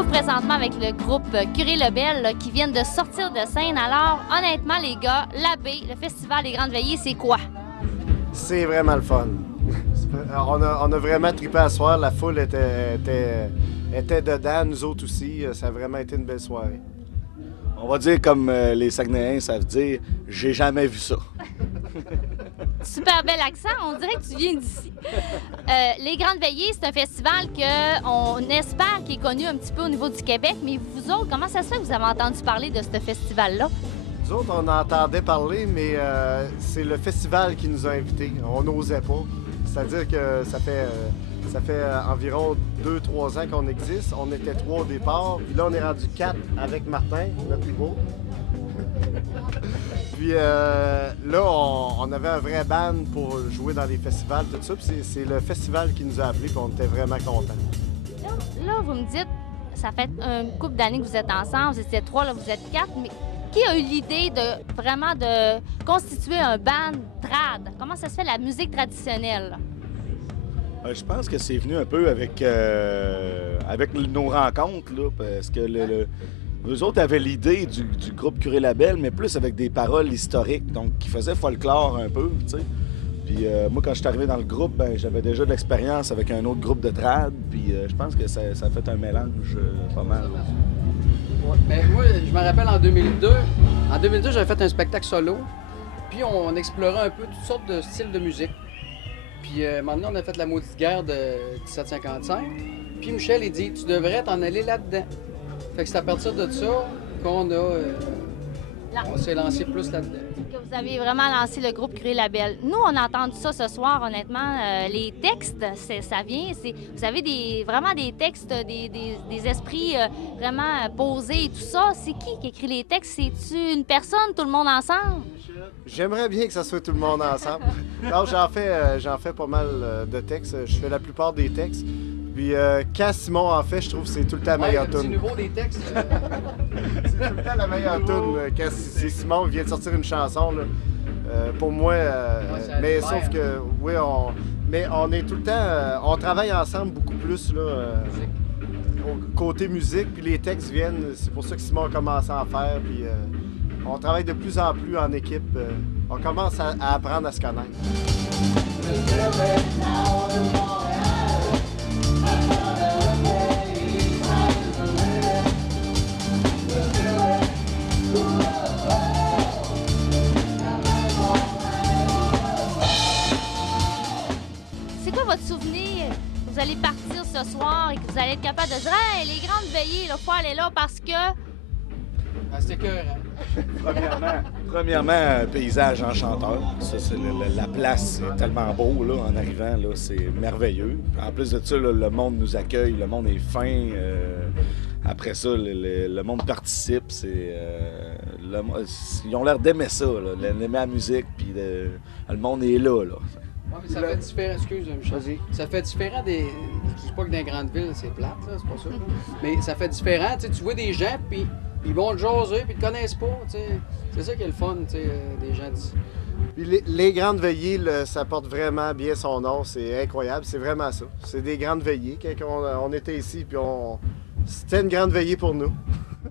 trouve présentement avec le groupe Curé Lebel là, qui viennent de sortir de scène. Alors, honnêtement, les gars, l'Abbé, le Festival des Grandes Veillées, c'est quoi? C'est vraiment le fun. On a vraiment trippé à soir. La foule était dedans, nous autres aussi. Ça a vraiment été une belle soirée. On va dire comme les Saguenayens savent dire, j'ai jamais vu ça. Super bel accent, on dirait que tu viens d'ici. Les Grandes Veillées, c'est un festival qu'on espère qui est connu un petit peu au niveau du Québec, mais vous autres, comment ça se fait que vous avez entendu parler de ce festival-là? Nous autres, on entendait parler, mais c'est le festival qui nous a invités. On n'osait pas. C'est-à-dire que ça fait environ 2-3 ans qu'on existe. On était 3 au départ, puis là, on est rendu 4 avec Martin, notre plus beau. Puis là, on avait un vrai band pour jouer dans les festivals, tout ça. Puis c'est le festival qui nous a appelés, puis on était vraiment contents. Là, vous me dites, ça fait une couple d'années que vous êtes ensemble, vous étiez 3, là, vous êtes 4, mais qui a eu l'idée de constituer un band trad? Comment ça se fait, la musique traditionnelle? Je pense que c'est venu un peu avec nos rencontres, là, parce que eux autres avaient l'idée du groupe Curé Labelle, mais plus avec des paroles historiques, donc qui faisaient folklore un peu, tu sais. Puis moi, quand je suis arrivé dans le groupe, ben, j'avais déjà de l'expérience avec un autre groupe de trad, puis je pense que ça a fait un mélange pas mal. Ouais, mais moi, je me rappelle en 2002. En 2002, j'avais fait un spectacle solo, puis on explorait un peu toutes sortes de styles de musique. Puis maintenant, on a fait la maudite guerre de 1755. Puis Michel, il dit, tu devrais t'en aller là-dedans. Fait que c'est à partir de ça qu'on on s'est lancé plus là-dedans. Que vous avez vraiment lancé le groupe Curé Labelle. Nous, on a entendu ça ce soir, honnêtement. Les textes, ça vient. Vous avez vraiment des textes, des esprits vraiment posés et tout ça. C'est qui écrit les textes? C'est-tu une personne, tout le monde ensemble? J'aimerais bien que ça soit tout le monde ensemble. Alors, j'en fais pas mal de textes. Je fais la plupart des textes. Puis quand Simon en fait, je trouve que c'est tout le temps la meilleure tune. C'est nouveau des textes. C'est tout le temps la meilleure tune. Quand c'est Simon qui vient de sortir une chanson, là, pour moi. Mais sauf que, oui, on est tout le temps. On travaille ensemble beaucoup plus là, côté musique, puis les textes viennent. C'est pour ça que Simon a commencé à en faire. Puis on travaille de plus en plus en équipe. On commence à apprendre à se connaître. C'est quoi votre souvenir? Vous allez partir ce soir et que vous allez être capable de dire « Hey, les Grandes Veillées, il faut aller là parce que... » C'est écœurant. Premièrement, paysage enchanteur. Ça, c'est la place est tellement beau là, en arrivant, là, c'est merveilleux. En plus de ça, là, le monde nous accueille, le monde est fin. Après ça, le monde participe. Ils ont l'air d'aimer ça, d'aimer la musique, puis le monde est là. Ouais, mais ça fait différent, excuse Michel. Ça fait différent des. Je dis pas que dans les grandes villes, c'est plate, là, c'est pas ça. Mais ça fait différent, tu vois des gens, puis ils vont te jaser, puis ils te connaissent pas, tu sais. C'est ça qui est le fun, tu sais, des gens d'ici. Puis les Grandes Veillées, ça porte vraiment bien son nom, c'est incroyable, c'est vraiment ça. C'est des Grandes Veillées. Quand on était ici, puis c'était une grande veillée pour nous.